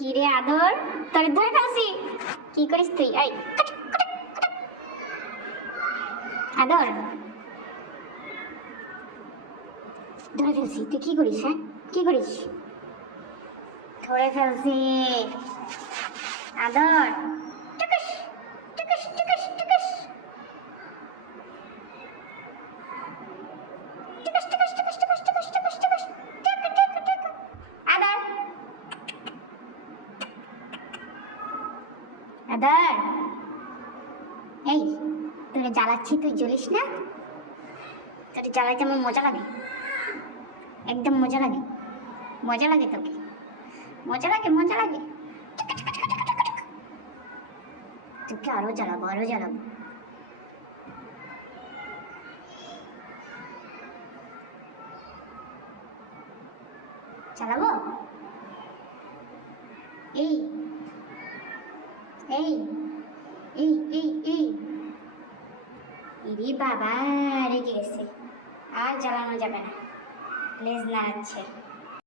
কি রে আদর, তোর ধরে ফেলছি। কি করিস তুই? এই আদর, ধরে ফেলছি। তুই কি করিস? হ্যাঁ, কি করিস? ধরে ফেলছি আদর। টুকুস টুকুস টুকুস টুকুস টুকুস টুকুস টুকুস টুকুস টুকুস টুকুস টুকুস টুকু টুকু টুকু। আদর আদর, এই তোরে জ্বালাচ্ছি, তুই জ্বলিস না? তোরে জ্বালাইতে আমার মজা লাগে, একদম মজা লাগে। মজা লাগে তোকে, মজা লাগে, মজা লাগে। তোকে আরো জ্বালাবো, আরো জ্বালাবো। চালাবো? এই এই এই এই এই ইরে বাবা, রেগে গেছে। আর জ্বালানো যাবে না, লেজ নাড়াচ্ছে।